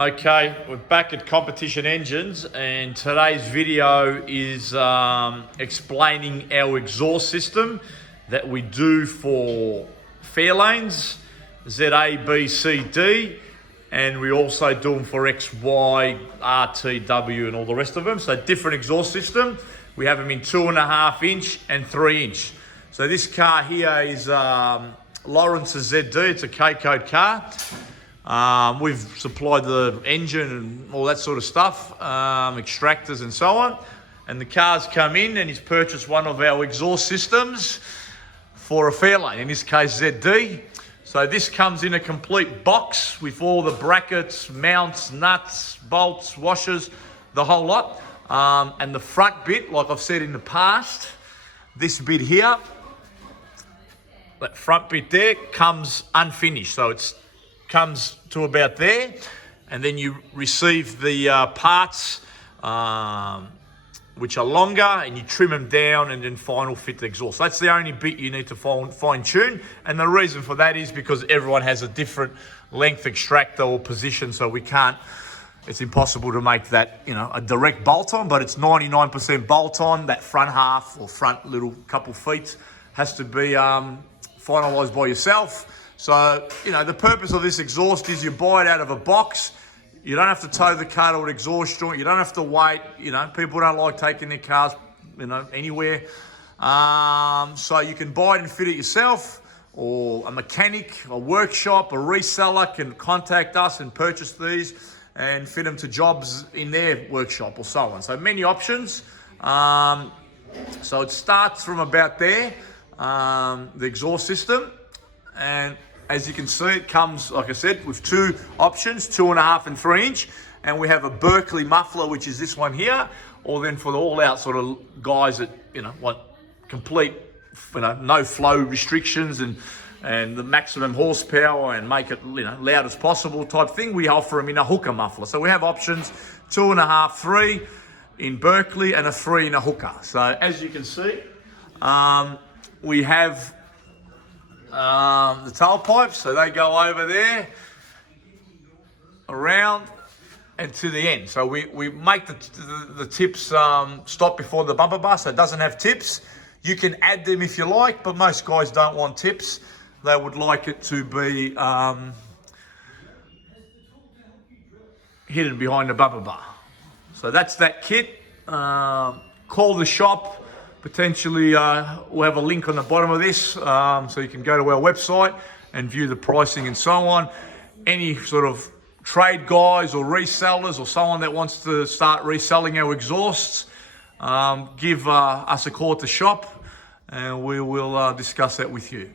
Okay, we're back at Competition Engines, and today's video is explaining our exhaust system that we do for Fairlanes, ZA, B, C, D, and we also do them for X, Y, R, T, W, and all the rest of them. So different exhaust system. We have them in 2.5 inch and 3 inch. So this car here is Lawrence's ZD. It's a K-code car. We've supplied the engine and all that sort of stuff, extractors and so on. And the car's come in and he's purchased one of our exhaust systems for a Fairlane, in this case ZD. So this comes in a complete box with all the brackets, mounts, nuts, bolts, washers, the whole lot. And the front bit, like I've said in the past, this bit here, that front bit there comes unfinished. So it's comes to about there, and then you receive the parts which are longer, and you trim them down and then final fit the exhaust. That's the only bit you need to fine tune, and the reason for that is because everyone has a different length extractor or position, so we can't, it's impossible to make that, you know, a direct bolt on, but it's 99% bolt on. That front half or front little couple feet has to be finalized by yourself. So, you know, the purpose of this exhaust is you buy it out of a box. You don't have to tow the car to an exhaust joint. You don't have to wait. You know, people don't like taking their cars, you know, anywhere. So you can buy it and fit it yourself, or a mechanic, a workshop, a reseller can contact us and purchase these and fit them to jobs in their workshop or so on. So many options. So it starts from about there, the exhaust system. And as you can see, it comes, like I said, with two options, 2.5 and 3 inch. And we have a Berklee muffler, which is this one here. Or then for the all-out sort of guys that, you know, want complete, you know, no flow restrictions and the maximum horsepower and make it, you know, loud as possible type thing, we offer them in a hooker muffler. So we have options 2.5, 3 in Berklee and a 3 in a hooker. So as you can see, we have the tail pipes, so they go over there, around and to the end. So we make the tips stop before the bumper bar, so it doesn't have tips. You can add them if you like, but most guys don't want tips. They would like it to be hidden behind the bumper bar. So that's that kit. Call the shop. Potentially, we'll have a link on the bottom of this, so you can go to our website and view the pricing and so on. Any sort of trade guys or resellers or someone that wants to start reselling our exhausts, give us a call at the shop and we will discuss that with you.